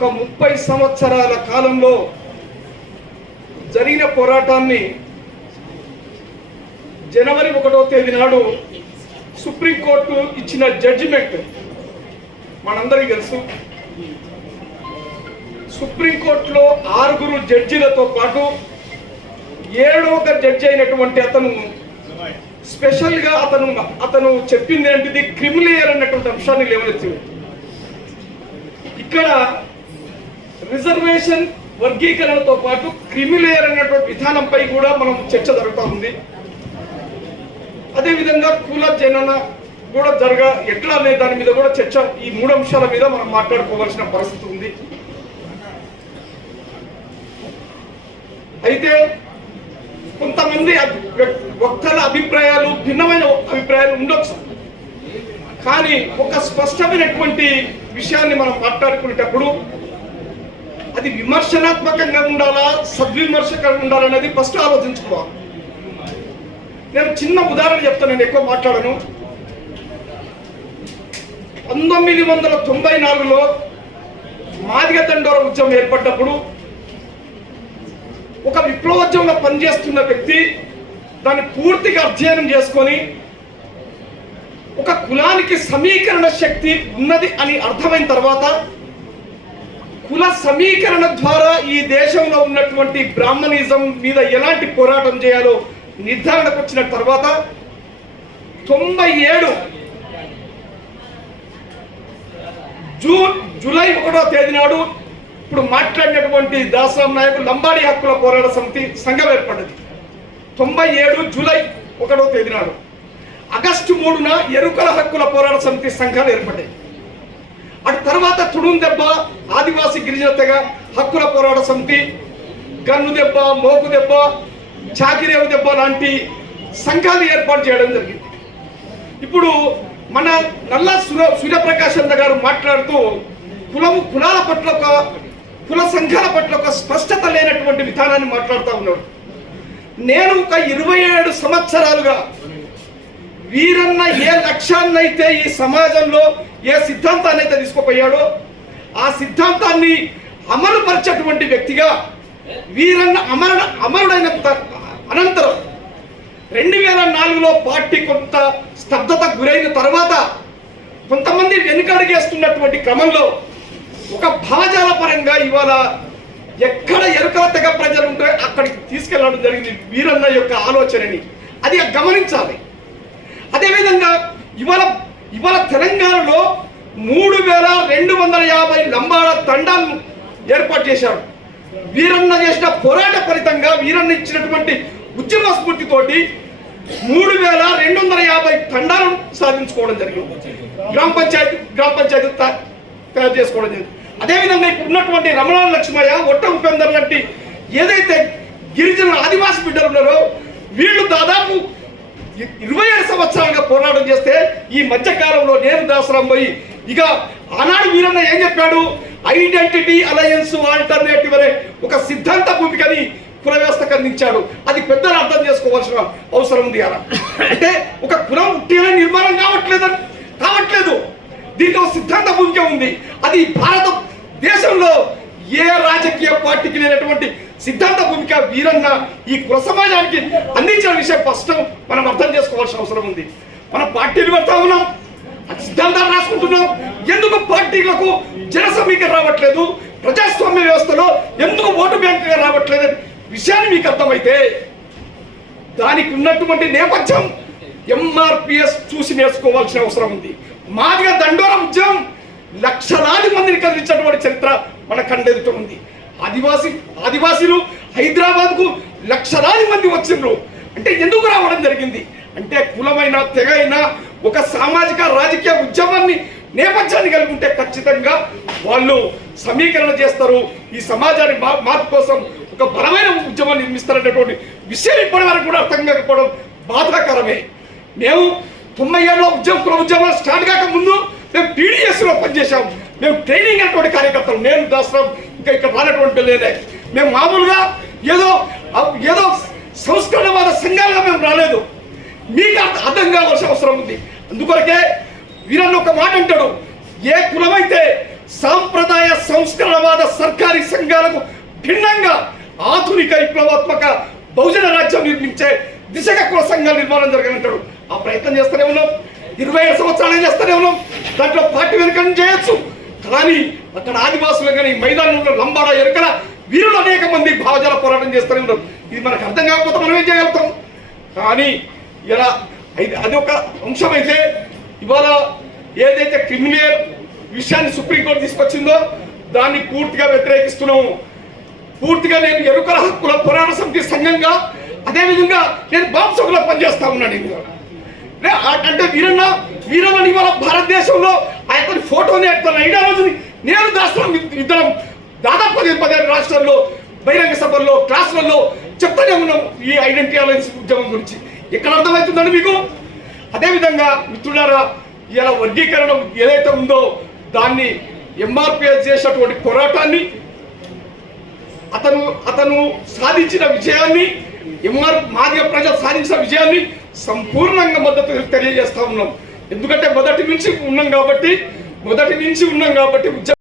ఒక ముప్పై సంవత్సరాల కాలంలో జరిగిన పోరాటాన్ని జనవరి ఒకటో తేదీ నాడు సుప్రీంకోర్టు ఇచ్చిన జడ్జిమెంట్ మనందరికీ తెలుసు. సుప్రీంకోర్టులో ఆరుగురు జడ్జిలతో పాటు ఏడో ఒక జడ్జి అయినటువంటి అతను స్పెషల్గా అతను అతను చెప్పింది ఏంటిది? క్రిమిలేయర్ అన్నటువంటి అంశాన్ని లేవనెత్తి ఇక్కడ రిజర్వేషన్ వర్గీకరణతో పాటు క్రిమిలేయర్ అనేటువంటి విధానంపై కూడా మనం చర్చ జరుగుతూ ఉంది. అదేవిధంగా కుల జనన కూడా జరగ ఎట్లా అనే దాని మీద కూడా చర్చ ఈ మూడు అంశాల మీద మనం మాట్లాడుకోవాల్సిన పరిస్థితి ఉంది. అయితే కొంతమంది వక్తల అభిప్రాయాలు భిన్నమైన అభిప్రాయాలు ఉండొచ్చు. కానీ ఒక స్పష్టమైనటువంటి విషయాన్ని మనం మాట్లాడుకునేటప్పుడు అది విమర్శనాత్మకంగా ఉండాలా సద్విమర్శకంగా ఉండాలనేది ఫస్ట్ ఆలోచించుకోవాలి. నేను చిన్న ఉదాహరణ చెప్తాను నేను ఎక్కువ మాట్లాడను. పంతొమ్మిది వందల తొంభై నాలుగులో మాదిగ దండోర ఉద్యమం ఏర్పడ్డప్పుడు ఒక విప్లవోద్యమంలో పనిచేస్తున్న వ్యక్తి దాన్ని పూర్తిగా అధ్యయనం చేసుకొని ఒక కులానికి సమీకరణ శక్తి ఉన్నది అని అర్థమైన తర్వాత కుల సమీకరణ ద్వారా ఈ దేశంలో ఉన్నటువంటి బ్రాహ్మణిజం మీద ఎలాంటి పోరాటం చేయాలో నిర్ధారణకు వచ్చిన తర్వాత తొంభై ఏడు జూన్ జూలై ఒకటో తేదీ నాడు ఇప్పుడు మాట్లాడినటువంటి దాసరాం నాయకు లంబాడి హక్కుల పోరాట సమితి సంఘం ఏర్పడ్డది. తొంభై ఏడు జూలై ఒకటో తేదీ నాడు. ఆగస్టు మూడున ఎరుకల హక్కుల పోరాట సమితి సంఘాలు ఏర్పడ్డాయి. అటు తర్వాత తుడుం దెబ్బ ఆదివాసి గిరిజన తెగ హక్కుల పోరాట సమితి గన్ను దెబ్బ మోకు దెబ్బ చాకిరేవు దెబ్బ లాంటి సంఘాలు ఏర్పాటు చేయడం జరిగింది. ఇప్పుడు మన నల్ల సూర్య సూర్యప్రకాశంద గారు మాట్లాడుతూ కులము కులాల పట్ల ఒక కుల సంఘాల పట్ల ఒక స్పష్టత లేనటువంటి విధానాన్ని మాట్లాడుతూ ఉన్నాడు. నేను ఒక ఇరవై ఏడు సంవత్సరాలుగా వీరన్న ఏ లక్ష్యాన్నైతే ఈ సమాజంలో ఏ సిద్ధాంతాన్ని అయితే తీసుకుపోయాడో ఆ సిద్ధాంతాన్ని అమలుపరిచేటువంటి వ్యక్తిగా వీరన్న అమర అమరుడైన త- అనంతరం రెండు వేల నాలుగులో పార్టీ కొంత స్తబ్దత గురైన తర్వాత కొంతమంది వెనుకడుగేస్తున్నటువంటి క్రమంలో ఒక భావజాల పరంగా ఇవాళ ఎక్కడ ఎరుకల తెగ ప్రజలు ఉంటారో అక్కడికి తీసుకెళ్ళడం జరిగింది వీరన్న యొక్క ఆలోచనని. అది గమనించాలి. అదేవిధంగా ఇవాళ ఇవాళ తెలంగాణలో మూడు వేల రెండు వందల యాభై లంబాడ తండాలను ఏర్పాటు చేశారు. వీరన్న చేసిన పోరాట ఫలితంగా వీరన్న ఇచ్చినటువంటి ఉద్యమ స్ఫూర్తితోటి మూడు వేల రెండు వందల యాభై తండాలను సాధించుకోవడం జరిగింది. గ్రామ పంచాయతీ గ్రామ పంచాయతీ తా- తయారు చేసుకోవడం జరిగింది. అదేవిధంగా ఇప్పుడు ఉన్నటువంటి రమణ లక్ష్మయ్య ఒట్ట ఉపేందర్ లాంటి ఏదైతే గిరిజన ఆదివాసి బిడ్డలు ఉన్నారో వీళ్ళు దాదాపు ఇరవై ఏడు సంవత్సరాలుగా పోరాటం చేస్తే ఈ మధ్యకాలంలో నేను దాసరం పోయి ఇక ఆనాడు వీరన్న ఏం చెప్పాడు? ఐడెంటిటీ అలయన్స్ ఆల్టర్నేటివ్ అనే ఒక సిద్ధాంత భూమికని కుల వ్యవస్థకు అందించాడు. అది పెద్దలు అర్థం చేసుకోవాల్సిన అవసరం ఉంది అలా. అంటే ఒక కులం ఉట్టిగా నిర్మాణం కావట్లేదు కావట్లేదు. దీనికి ఒక సిద్ధాంత భూమిక ఉంది. అది భారత దేశంలో ఏ రాజకీయ పార్టీకి లేనటువంటి సిద్ధాంత భూమిక వీరన్న ఈ కుల సమాజానికి అందించిన విషయం ఫస్ట్ మనం అర్థం చేసుకోవాల్సిన అవసరం ఉంది. మన పార్టీలు పెడతా ఉన్నాం. అది సిద్ధాంతాలు రాసుకుంటున్నాం. ఎందుకు పార్టీలకు జన సమీకరణ రావట్లేదు? ప్రజాస్వామ్య వ్యవస్థలో ఎందుకు ఓటు బ్యాంకుగా రావట్లేదు? విషయాన్ని మీకు అర్థమైతే దానికి ఉన్నటువంటి నేపథ్యం ఎంఆర్పిఎస్ చూసి నేర్చుకోవాల్సిన అవసరం ఉంది. మాదిగా దండోర ఉద్యమం లక్షలాది మందిని కదిలించినటువంటి చరిత్ర మన కండెదుట ఉంది. ఆదివాసి ఆదివాసీలు హైదరాబాద్కు లక్షలాది మంది వచ్చిండ్రు. అంటే ఎందుకు రావడం జరిగింది? అంటే కులమైన తెగైన ఒక సామాజిక రాజకీయ ఉద్యమాన్ని నేపథ్యాన్ని కలిగి ఉంటే ఖచ్చితంగా వాళ్ళు సమీకరణ చేస్తారు. ఈ సమాజాన్ని మా- మార్పు కోసం ఒక బలమైన ఉద్యమాన్ని నిర్మిస్తారనేటువంటి విషయం ఇప్పటి వరకు కూడా అర్థం కాకపోవడం బాధాకరమే. మేము తొంభై ఏళ్ళలో ఉద్యమం కుల ఉద్యమాలు స్టార్ట్ కాక ముందు మేము టీడీఎస్లో పనిచేసాం మేము ట్రైనింగ్ అటువంటి కార్యకర్తలు. నేను దాసరం ఇంకా ఇక్కడ రానటువంటి లేదే. మేము మామూలుగా ఏదో ఏదో సంస్కరణవాద సంఘాలుగా మేము రాలేదు. మీకు అర్థం కావాల్సిన అవసరం ఉంది. అందుకొరకే వీరన్న ఒక మాట అంటాడు. ఏ కులమైతే సాంప్రదాయ సంస్కరణవాద సర్కారీ సంఘాలకు భిన్నంగా ఆధునిక విప్లవాత్మక బహుజన రాజ్యం నిర్మించే దిశగా కుల సంఘాలు నిర్మాణం జరగనంటాడు ఆ ప్రయత్నం చేస్తూనే ఉన్నాం. ఇరవై ఐదు సంవత్సరాలు చేస్తూనే ఉన్నాం. దాంట్లో పార్టీ వెనుక చేయొచ్చు. కానీ అక్కడ ఆదివాసులు కానీ మైదానంలో లంబాడ ఎరుకల వీరులు అనేక మంది భావజాల పోరాటం చేస్తూనే ఉన్నారు. ఇది మనకు అర్థం కాకపోతే మనం ఏం చేయగలుగుతాం? కానీ ఇలా ఇది అది ఒక అంశం అయితే ఇవాళ ఏదైతే క్రిమినల్ విషయాన్ని సుప్రీంకోర్టు తీసుకొచ్చిందో దాన్ని పూర్తిగా వ్యతిరేకిస్తున్నాము. పూర్తిగా నేను ఎరుకల హక్కుల పురాణ సమితి సంఘంగా అదేవిధంగా నేను బాంసకులో పనిచేస్తా ఉన్నాను. అంటే వీరన్న వీరన్న ఇవాళ భారతదేశంలో లేకపోతే ఫోటోని ఎత్తున్న ఐడియాలజీని నేను దాస్తున్నాం ఇద్దరం దాదాపు పది పదిహేను రాష్ట్రాల్లో బహిరంగ సభల్లో క్లాసులలో చెప్తూనే ఉన్నాం ఈ ఐడెంటిటీ అలయన్స్ ఉద్యమం గురించి. ఎక్కడ అర్థమవుతుందండి మీకు? అదేవిధంగా మిత్రులారా ఇలా వర్గీకరణ ఏదైతే ఉందో దాన్ని ఎంఆర్పిఎస్ చేసినటువంటి పోరాటాన్ని అతను అతను సాధించిన విజయాన్ని ఎంఆర్ మాదిగ ప్రజలు సాధించిన విజయాన్ని సంపూర్ణంగా మద్దతు తెలియజేస్తా ఉన్నాం. ఎందుకంటే మొదటి నుంచి ఉన్నాం కాబట్టి మొదటి నుంచి ఉన్నాం కాబట్టి